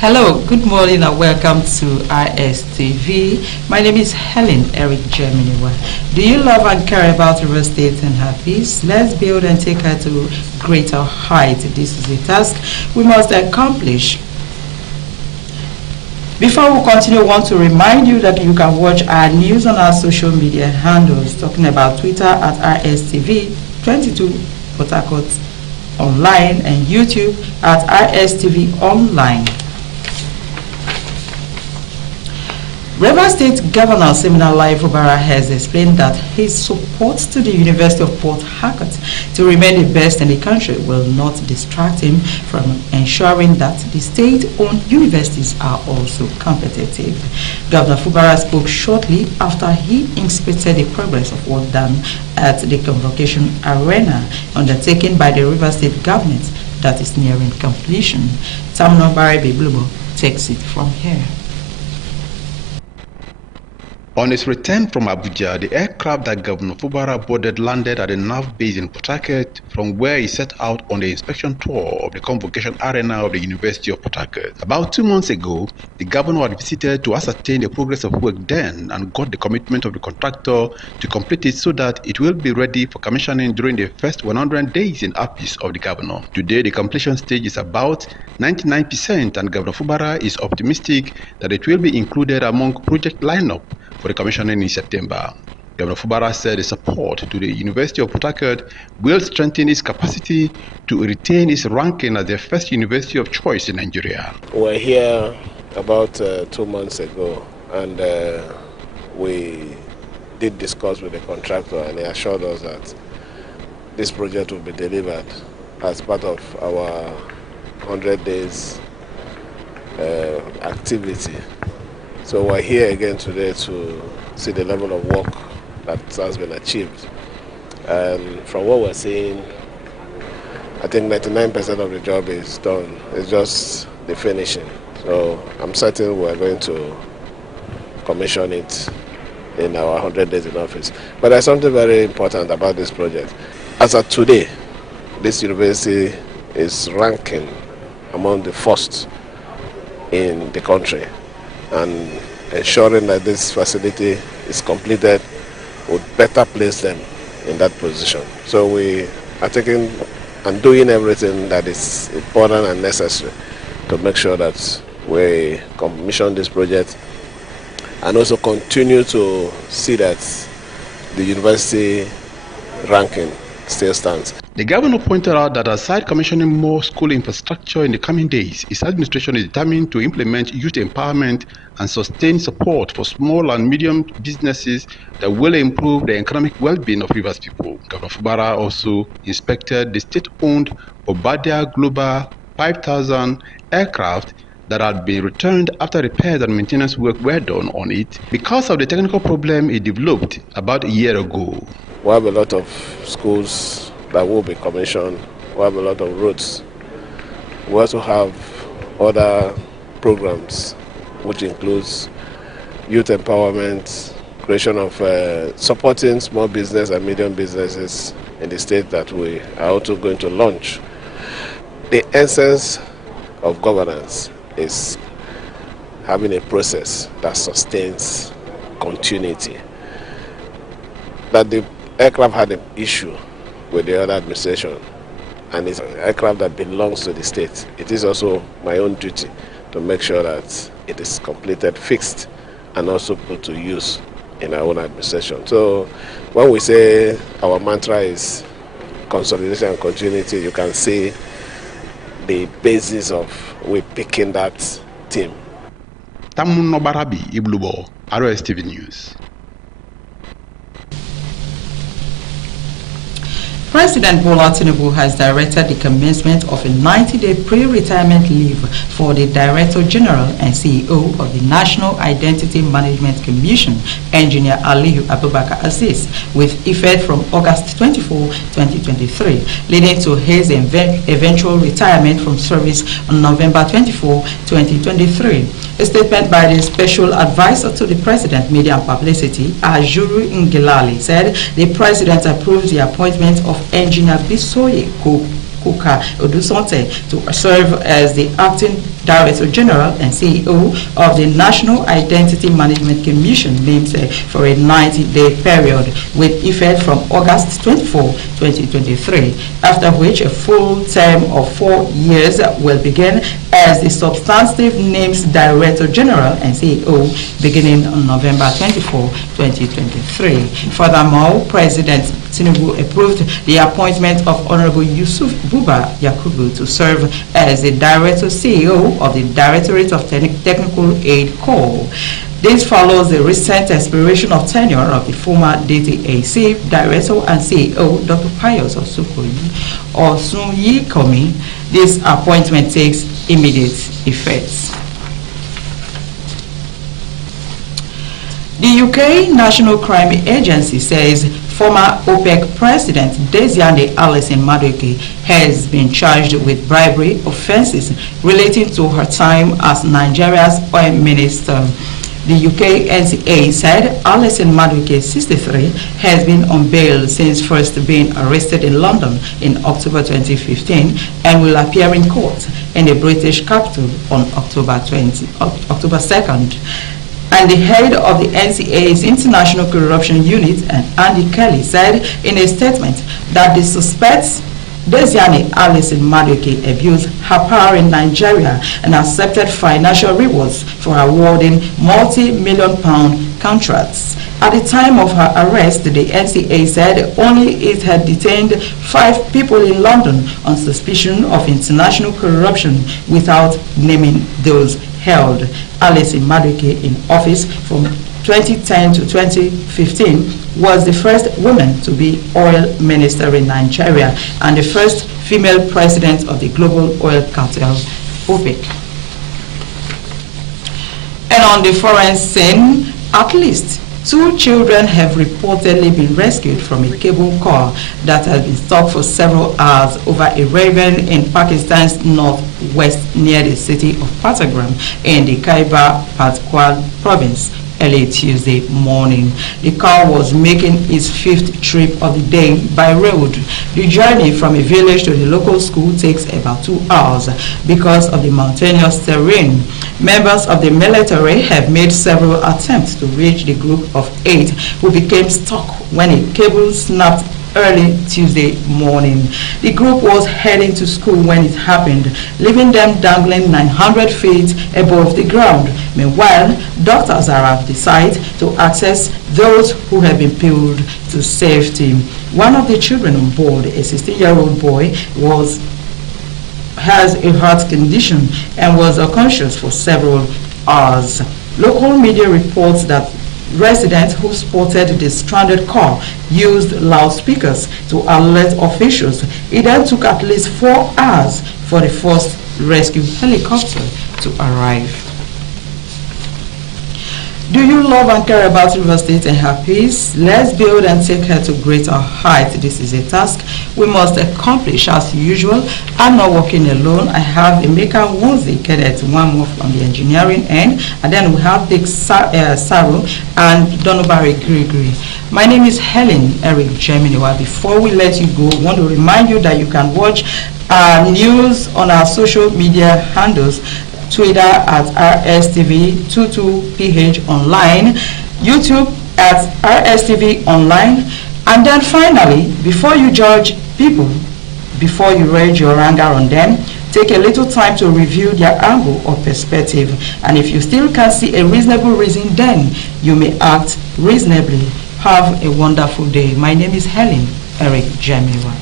Hello, good morning and welcome to RSTV. My name is Helen Eric Geminiwa. Do you love and care about real estate and her peace? Let's build and take her to greater heights. This is a task we must accomplish. Before we continue, I want to remind you that you can watch our news on our social media handles, talking about Twitter at RSTV22 Port Harcourt Online and YouTube at RSTV Online. Rivers State Governor Siminalayi Fubara has explained that his support to the University of Port Harcourt to remain the best in the country will not distract him from ensuring that the state-owned universities are also competitive. Governor Fubara spoke shortly after he inspected the progress of work done at the convocation arena undertaken by the Rivers State government that is nearing completion. Tamno Barebe Blubo takes it from here. On his return from Abuja, the aircraft that Governor Fubara boarded landed at the NAV base in Port Harcourt, from where he set out on the inspection tour of the convocation arena of the University of Port Harcourt. About 2 months ago, the governor had visited to ascertain the progress of work done and got the commitment of the contractor to complete it so that it will be ready for commissioning during the first 100 days in office of the governor. Today, the completion stage is about 99%, and Governor Fubara is optimistic that it will be included among project lineup for the commissioning in September. Governor Fubara said the support to the University of Port Harcourt will strengthen its capacity to retain its ranking as the first university of choice in Nigeria. We were here about 2 months ago, and we did discuss with the contractor, and he assured us that this project will be delivered as part of our 100 days activity. So we're here again today to see the level of work that has been achieved. And from what we're seeing, I think 99% of the job is done. It's just the finishing. So I'm certain we're going to commission it in our 100 days in office. But there's something very important about this project. As of today, this university is ranking among the first in the country, and ensuring that this facility is completed would better place them in that position. So we are taking and doing everything that is important and necessary to make sure that we commission this project and also continue to see that the university ranking still stands. The governor pointed out that aside commissioning more school infrastructure in the coming days, his administration is determined to implement youth empowerment and sustain support for small and medium businesses that will improve the economic well-being of Rivers people. Governor Fubara also inspected the state-owned Obadia Global 5000 aircraft that had been returned after repairs and maintenance work were done on it because of the technical problem it developed about a year ago. We have a lot of schools that will be commissioned. We have a lot of roads. We also have other programs which includes youth empowerment, creation of supporting small business and medium businesses in the state that we are also going to launch. The essence of governance is having a process that sustains continuity. That the aircraft had an issue with the other administration, and it's an aircraft that belongs to the state. It is also my own duty to make sure that it is completed, fixed, and also put to use in our own administration. So when we say our mantra is consolidation and continuity, you can see the basis of we picking that team. Tamno Barebe Blubo, RSTV News. President Bola Tinubu has directed the commencement of a 90-day pre-retirement leave for the Director General and CEO of the National Identity Management Commission, Engineer Aliyu Abubakar Aziz, with effect from August 24, 2023, leading to his eventual retirement from service on November 24, 2023. A statement by the Special Advisor to the President, Media and Publicity, Ajuru Ngilali, said the President approved the appointment of Engineer Bisoye Kuka Odusonte to serve as the acting Director General and CEO of the National Identity Management Commission named for a 90-day period with effect from August 24, 2023, after which a full term of 4 years will begin as the substantive names Director General and CEO beginning on November 24, 2023. Furthermore, President Tinubu approved the appointment of Honorable Yusuf Buba Yakubu to serve as the Director CEO of the Directorate of Technical Aid Corps. This follows the recent expiration of tenure of the former DTAC Director and CEO, Dr. Pius Osunyikomi. This appointment takes immediate effect. The UK National Crime Agency says former OPEC President Desiane Alison Madueke has been charged with bribery offences relating to her time as Nigeria's oil minister. The UK NCA said Alison Madueke, 63, has been on bail since first being arrested in London in October 2015 and will appear in court in the British capital on October 2nd. And the head of the NCA's International Corruption Unit, Andy Kelly, said in a statement that the suspects Desiane Alison Madueke abused her power in Nigeria and accepted financial rewards for awarding multi-million-pound contracts. At the time of her arrest, the NCA said only it had detained 5 people in London on suspicion of international corruption without naming those held. Alison Madueke, in office from 2010 to 2015, was the first woman to be oil minister in Nigeria and the first female president of the global oil cartel, OPEC. And on the foreign scene, at least 2 children have reportedly been rescued from a cable car that has been stuck for several hours over a ravine in Pakistan's northwest near the city of Pattagram in the Khyber Pakhtunkhwa province early Tuesday morning. The car was making its 5th trip of the day by road. The journey from a village to the local school takes about 2 hours because of the mountainous terrain. Members of the military have made several attempts to reach the group of 8 who became stuck when a cable snapped early Tuesday morning. The group was heading to school when it happened, leaving them dangling 900 feet above the ground. Meanwhile, doctors are at the site to access those who have been pulled to safety. One of the children on board, a 16-year-old boy, has a heart condition and was unconscious for several hours. Local media reports that residents who spotted the stranded car used loudspeakers to alert officials. It then took at least 4 hours for the first rescue helicopter to arrive. Do you love and care about River State and her peace? Let's build and take her to greater heights. This is a task we must accomplish as usual. I'm not working alone. I have Emeka Wunzi, cadet, one more from the engineering end, and then we have Dick Saru and Donobari Grigri. My name is Helen Eric Geminiwa. Before we let you go, I want to remind you that you can watch our news on our social media handles: Twitter at RSTV 22PH online, YouTube at RSTV online, and then finally, before you judge people, before you rage your anger on them, take a little time to review their angle or perspective, and if you still can't see a reasonable reason, then you may act reasonably. Have a wonderful day. My name is Helen Eric Jamiwa.